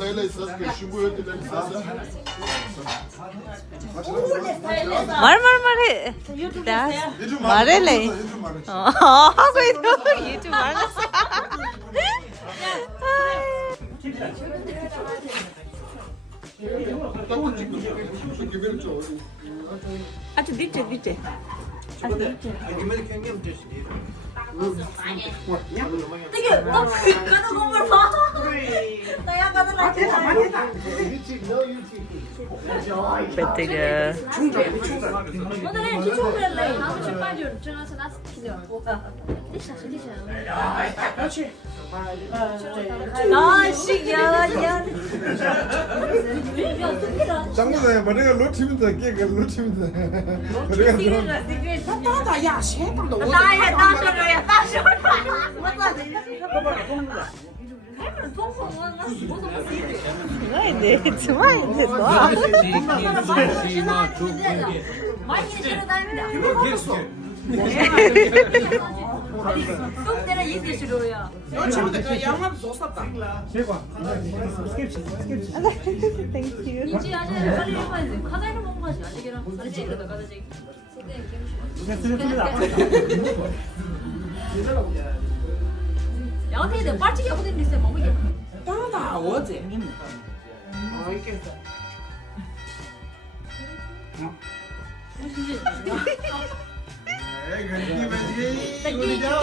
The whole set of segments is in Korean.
Leyla esas geçin bu ödeden esas. 말해. 말해래. 하고 있는 유튜브 말했어. 아주 밑에. 되게 너 가는 건물 봐. 나야 가는 날 배트가 오늘은 주초일래. 다음 주 빠져. 전화서 나스키요. 나시야. 장모님 머리가 놓치면 돼. 걔가 놓치면 돼. 머리가 나야 나셔야 나셔. 좋아인데 좋아인데 너 많이 싫어다니다. 쏙 때려 이게 싫어요. 땡큐 이제 아직 빨리 해봐야 돼. 카다이로 먹은 거지. 아직이랑 아직 그러다 가다지. 야 어떻게 돼? 빨치기 하고 있는데 있어요. 뭐 이게? 따다 어제.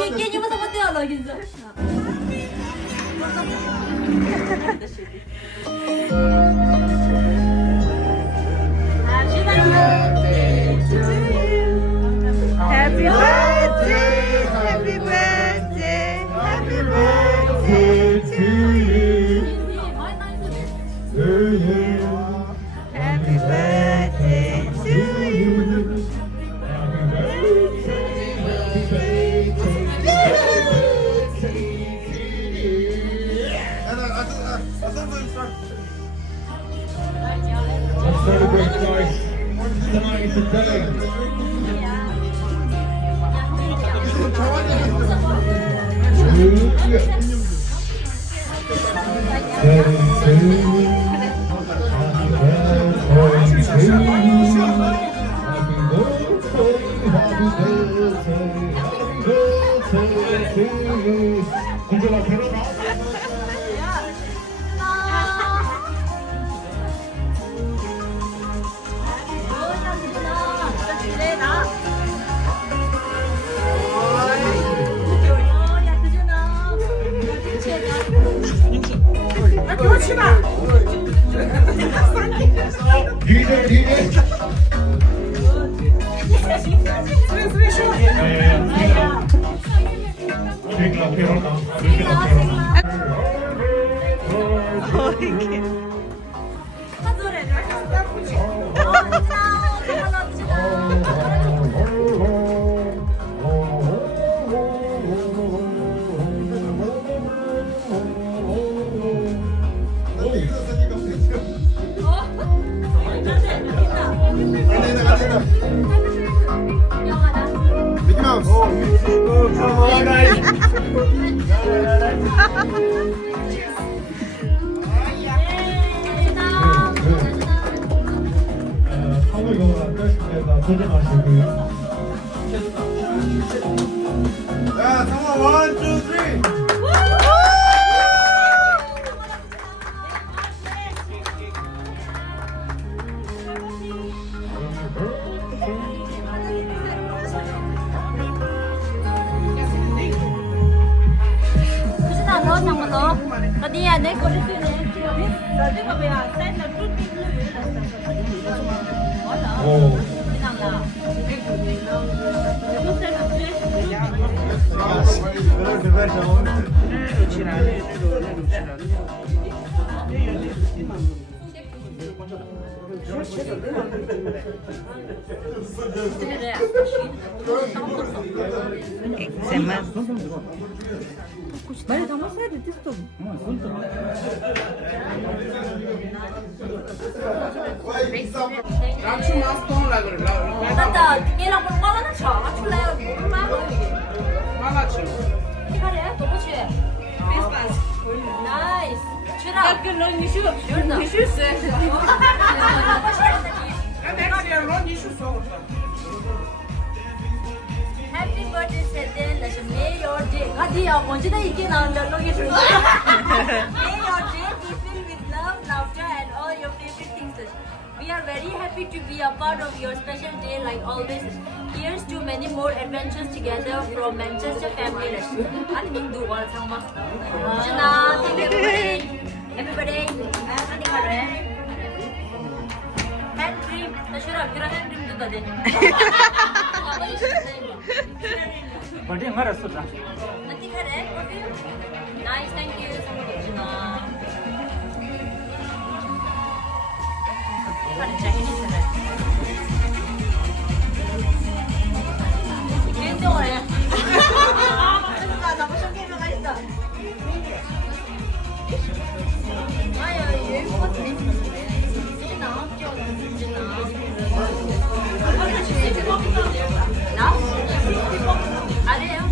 Kayaknya masa mati Allah gitu. Happy birthday Happy birthday Happy birthday to you Happy birthday to you Celebrate life. Tonight is the day. Mickey Mouse. Oh, come on, guys. 야, 상호 1, 2, 3. Kuchina lo sang ma lo. Tadi ya ne ko risu ne. Tadi ko be ya sai na tu ti lu. 오. Nang la. Tu sai na tu. 엑세만 많이 담았어야 돼, 됐어. 맞다, 얘랑 爽了，出来了，我妈好一点。妈妈吃。你看人，怎么去？Nice，去了。跟着你去，你去谁？Happy birthday, Satan. May your day. Adia, मुझे तो इतने नाम डालो ये सुन. May your day be filled with love, laughter, and all your favorite things. We are very happy to be a part of your special day, like always. Here's to many more adventures together from Manchester family. Anh mình đủ vào thằng mà. China, thank you everybody. Everybody, anh đi vào rồi. Hand cream, ta chưa làm cái hand cream được rồi. Birthday हमारा सोचा Nanti kare, nice, thank you. Kare Chinese kare. Gento ya. Nggak sama yang guys dah. Ayo, ये बहुत नहीं. Cina, Cina. Now? Ada ya?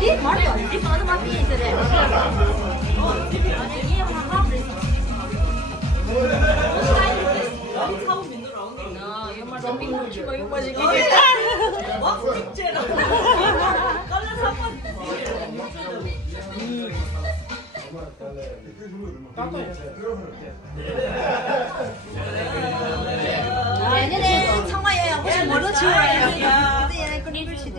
Di mana? Di mana mati itu deh? Oh, ini yang mahal deh. 얘네는 청아예요. 혹시 뭐로 치워요? 근데 얘네 그림을 지금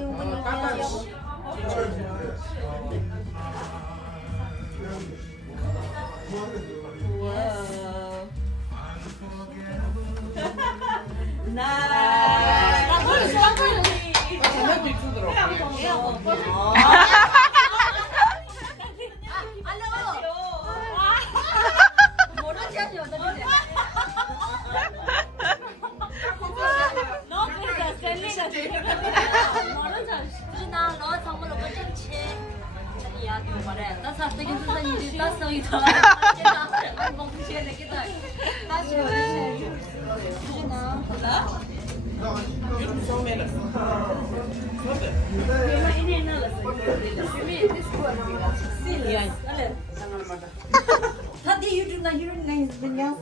Hadi yürüne yürüne izleyin.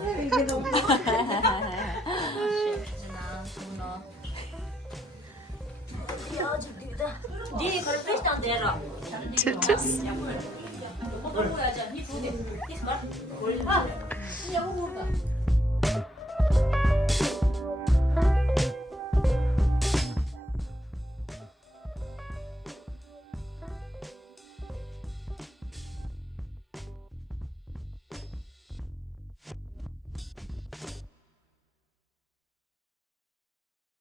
Di kalau fresh down there. Just. Apa boleh aja? Ni food. Ni sebab. Ah, ni aku buka.